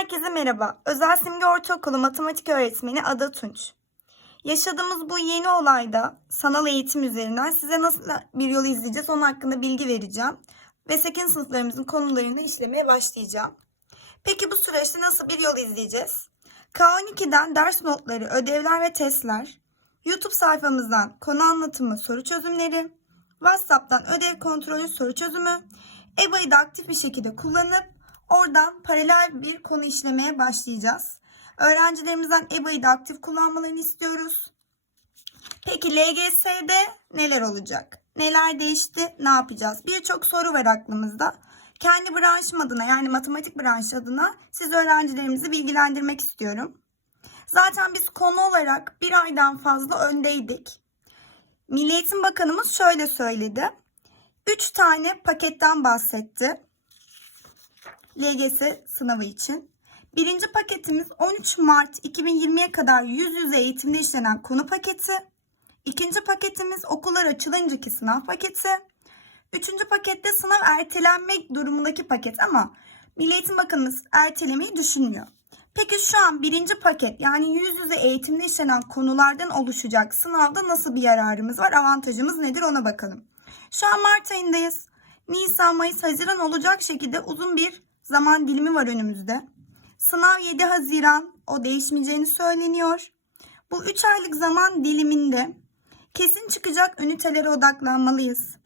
Herkese merhaba. Özel Simge Ortaokulu Matematik Öğretmeni Ada Tunç. Yaşadığımız bu yeni olayda sanal eğitim üzerinden size nasıl bir yol izleyeceğiz onun hakkında bilgi vereceğim. Ve 8. sınıflarımızın konularını işlemeye başlayacağım. Peki bu süreçte nasıl bir yol izleyeceğiz? K12'den ders notları, ödevler ve testler, YouTube sayfamızdan konu anlatımı, soru çözümleri, WhatsApp'tan ödev kontrolü, soru çözümü, EBA'yı da aktif bir şekilde kullanıp oradan paralel bir konu işlemeye başlayacağız. Öğrencilerimizden EBA'yı da aktif kullanmalarını istiyoruz. Peki LGS'de neler olacak? Neler değişti? Ne yapacağız? Birçok soru var aklımızda. Kendi branşım adına yani matematik branşı adına siz öğrencilerimizi bilgilendirmek istiyorum. Zaten biz konu olarak bir aydan fazla öndeydik. Milli Eğitim Bakanımız şöyle söyledi. 3 tane paketten bahsetti. LGS sınavı için. Birinci paketimiz 13 Mart 2020'ye kadar yüz yüze eğitimde işlenen konu paketi. İkinci paketimiz okullar açılıncaki sınav paketi. Üçüncü pakette sınav ertelenme durumundaki paket ama Milli Eğitim Bakanımız ertelemeyi düşünmüyor. Peki şu an birinci paket yani yüz yüze eğitimde işlenen konulardan oluşacak sınavda nasıl bir yararımız var? Avantajımız nedir ona bakalım. Şu an Mart ayındayız. Nisan, Mayıs, Haziran olacak şekilde uzun bir zaman dilimi var önümüzde. Sınav 7 Haziran o değişmeyeceğini söyleniyor. Bu 3 aylık zaman diliminde kesin çıkacak ünitelere odaklanmalıyız.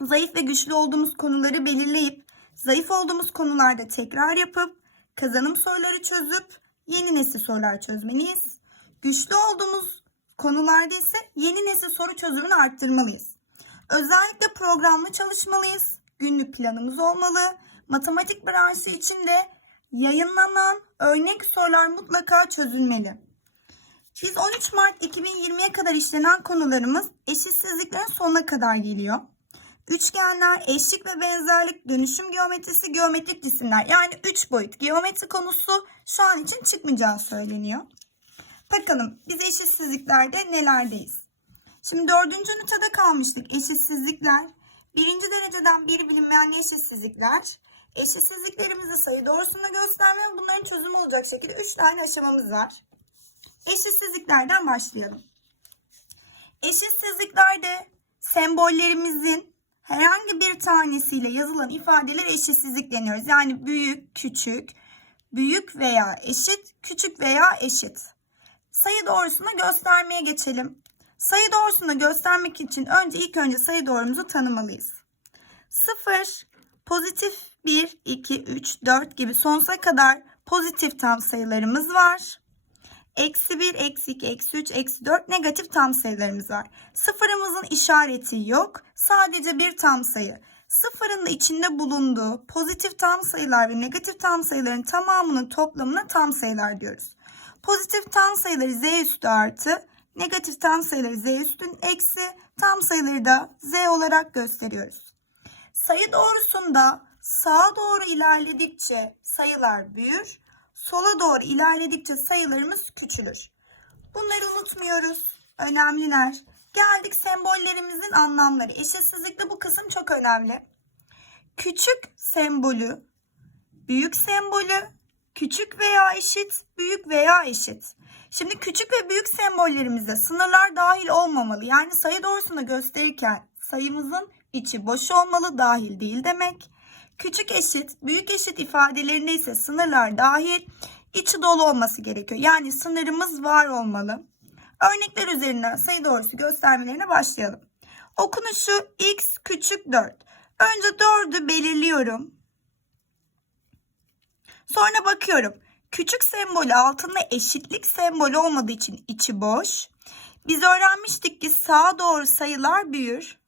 Zayıf ve güçlü olduğumuz konuları belirleyip zayıf olduğumuz konularda tekrar yapıp kazanım soruları çözüp yeni nesil sorular çözmeliyiz. Güçlü olduğumuz konularda ise yeni nesil soru çözümünü arttırmalıyız. Özellikle programlı çalışmalıyız. Günlük planımız olmalı. Matematik branşı için de yayınlanan örnek sorular mutlaka çözülmeli. Biz 13 Mart 2020'ye kadar işlenen konularımız eşitsizliklerin sonuna kadar geliyor. Üçgenler, eşlik ve benzerlik, dönüşüm geometrisi, geometrik cisimler yani 3 boyut geometri konusu şu an için çıkmayacağı söyleniyor. Bakalım biz eşitsizliklerde nelerdeyiz? Şimdi dördüncü ünitede kalmıştık. Eşitsizlikler. Birinci dereceden bir bilinmeyen eşitsizlikler. Eşitsizliklerimizi sayı doğrusunda gösterme ve bunların çözümü olacak şekilde 3 tane aşamamız var. Eşitsizliklerden başlayalım. Eşitsizliklerde sembollerimizin herhangi bir tanesiyle yazılan ifadeler eşitsizlik deniyoruz. Yani büyük, küçük, büyük veya eşit, küçük veya eşit. Sayı doğrusunu göstermeye geçelim. Sayı doğrusunu göstermek için önce ilk önce sayı doğrumuzu tanımalıyız. 0, pozitif 1, 2, 3, 4 gibi sonsuza kadar pozitif tam sayılarımız var. Eksi 1, eksi 2, eksi 3, eksi 4 negatif tam sayılarımız var. Sıfırımızın işareti yok. Sadece bir tam sayı. Sıfırın da içinde bulunduğu pozitif tam sayılar ve negatif tam sayıların tamamının toplamına tam sayılar diyoruz. Pozitif tam sayıları z üstü artı, negatif tam sayıları z üstün eksi, tam sayıları da z olarak gösteriyoruz. Sayı doğrusunda sağa doğru ilerledikçe sayılar büyür, sola doğru ilerledikçe sayılarımız küçülür. Bunları unutmuyoruz. Önemliler. Geldik sembollerimizin anlamları. Eşitsizlikte bu kısım çok önemli. Küçük sembolü, büyük sembolü, küçük veya eşit, büyük veya eşit. Şimdi küçük ve büyük sembollerimizde sınırlar dahil olmamalı. Yani sayı doğrusunu gösterirken sayımızın içi boş olmalı, dahil değil demek. Küçük eşit, büyük eşit ifadelerinde ise sınırlar dahil, içi dolu olması gerekiyor. Yani sınırımız var olmalı. Örnekler üzerinden sayı doğrusu göstermelerine başlayalım. Okunuşu x küçük 4. Önce 4'ü belirliyorum. Sonra bakıyorum. Küçük sembolü altında eşitlik sembolü olmadığı için içi boş. Biz öğrenmiştik ki sağa doğru sayılar büyür.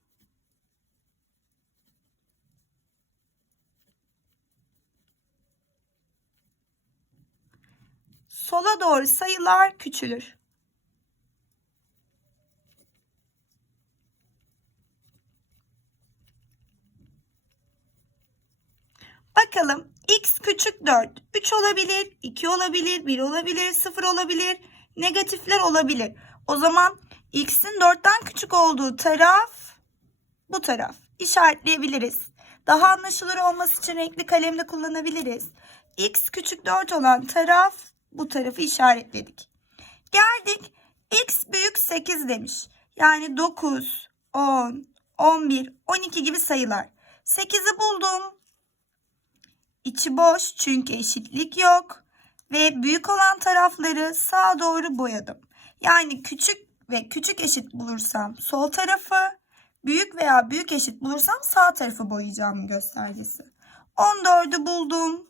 Sola doğru sayılar küçülür. Bakalım x küçük 4. 3 olabilir, 2 olabilir, 1 olabilir, 0 olabilir, negatifler olabilir. O zaman x'in 4'ten küçük olduğu taraf bu taraf. İşaretleyebiliriz. Daha anlaşılır olması için renkli kalemle kullanabiliriz. x küçük 4 olan taraf bu tarafı işaretledik. Geldik x büyük 8 demiş. Yani 9, 10, 11, 12 gibi sayılar. 8'i buldum. İçi boş çünkü eşitlik yok. Ve büyük olan tarafları sağa doğru boyadım. Yani küçük ve küçük eşit bulursam sol tarafı, büyük veya büyük eşit bulursam sağ tarafı boyayacağım göstergesi. 14'ü buldum.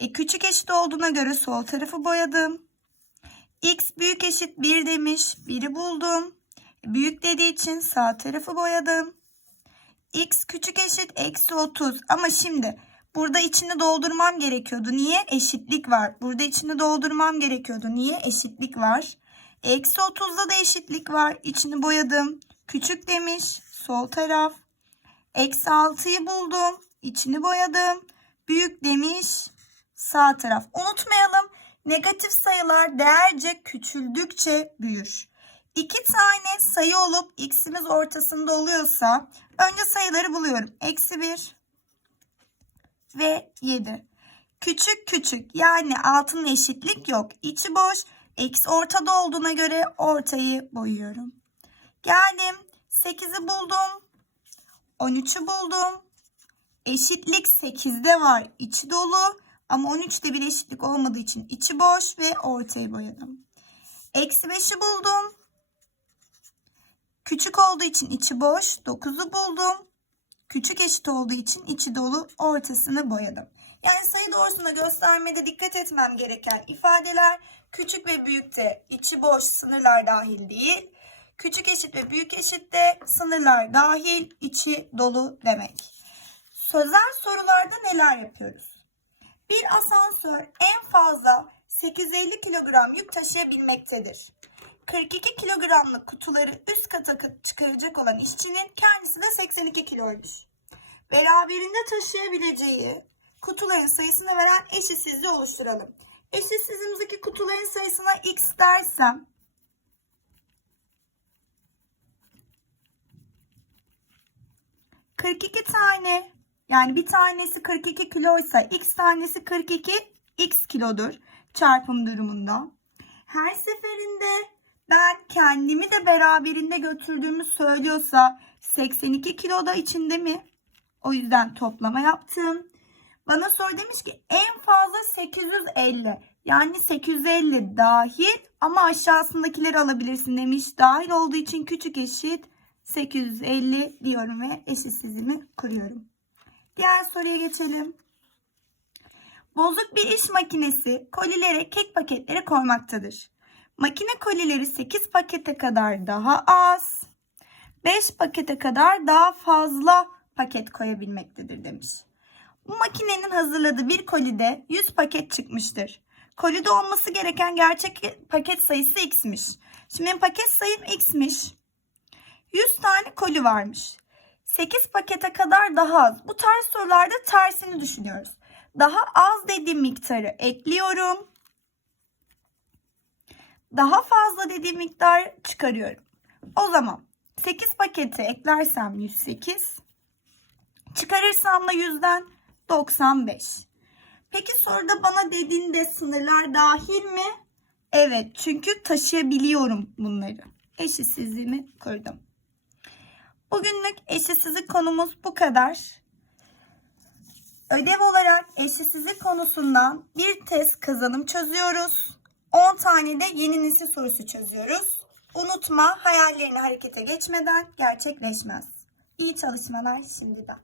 E, küçük eşit olduğuna göre sol tarafı boyadım. X büyük eşit 1 demiş. 1'i buldum. Büyük dediği için sağ tarafı boyadım. X küçük eşit eksi 30. Ama şimdi burada içini doldurmam gerekiyordu. Niye? Eşitlik var. Burada içini doldurmam gerekiyordu. Niye? Eşitlik var. Eksi 30'da da eşitlik var. İçini boyadım. Küçük demiş. Sol taraf. Eksi 6'yı buldum. İçini boyadım. Büyük demiş. Sağ taraf. Unutmayalım. Negatif sayılar değerce küçüldükçe büyür. İki tane sayı olup x'imiz ortasında oluyorsa önce sayıları buluyorum. Eksi 1 ve 7. Küçük küçük yani altın eşitlik yok. İçi boş. Eksi ortada olduğuna göre ortayı boyuyorum. Geldim. 8'i buldum. 13'ü buldum. Eşitlik 8'de var. İçi dolu. Ama 13'te bir eşitlik olmadığı için içi boş ve ortayı boyadım. Eksi 5'i buldum. Küçük olduğu için içi boş. 9'u buldum. Küçük eşit olduğu için içi dolu ortasını boyadım. Yani sayı doğrusunda göstermede dikkat etmem gereken ifadeler küçük ve büyükte içi boş sınırlar dahil değil. Küçük eşit ve büyük eşitte sınırlar dahil içi dolu demek. Sözel sorularda neler yapıyoruz? Bir asansör en fazla 850 kilogram yük taşıyabilmektedir. 42 kilogramlık kutuları üst kata çıkaracak olan işçinin kendisi de 82 kiloymuş. Beraberinde taşıyabileceği kutuların sayısını veren eşitsizliği oluşturalım. Eşitsizliğimizdeki kutuların sayısına x dersem ...42 tane yani bir tanesi 42 kiloysa x tanesi 42 x kilodur çarpım durumunda. Her seferinde ben kendimi de beraberinde götürdüğümü söylüyorsa 82 kilo da içinde mi? O yüzden toplama yaptım. Bana sor demiş ki en fazla 850. Yani 850 dahil ama aşağısındakileri alabilirsin demiş. Dahil olduğu için küçük eşit 850 diyorum ve eşitsizliğimi kuruyorum. Diğer soruya geçelim. Bozuk bir iş makinesi kolilere kek paketleri koymaktadır. Makine kolileri 8 pakete kadar daha az, 5 pakete kadar daha fazla paket koyabilmektedir demiş. Bu makinenin hazırladığı bir kolide 100 paket çıkmıştır. Kolide olması gereken gerçek paket sayısı x'miş. Şimdi paket sayım x'miş. 100 tane koli varmış. 8 pakete kadar daha az. Bu tarz sorularda tersini düşünüyoruz. Daha az dediğim miktarı ekliyorum. Daha fazla dediğim miktar çıkarıyorum. O zaman 8 paketi eklersem 108. Çıkarırsam da 100'den 95. Peki soruda bana dediğinde sınırlar dahil mi? Evet çünkü taşıyabiliyorum bunları. Eşitsizliğimi kurdum. Bugünlük eşitsizlik konumuz bu kadar. Ödev olarak eşitsizlik konusundan bir test kazanım çözüyoruz. 10 tane de yeni nesil sorusu çözüyoruz. Unutma hayallerini harekete geçmeden gerçekleşmez. İyi çalışmalar şimdiden.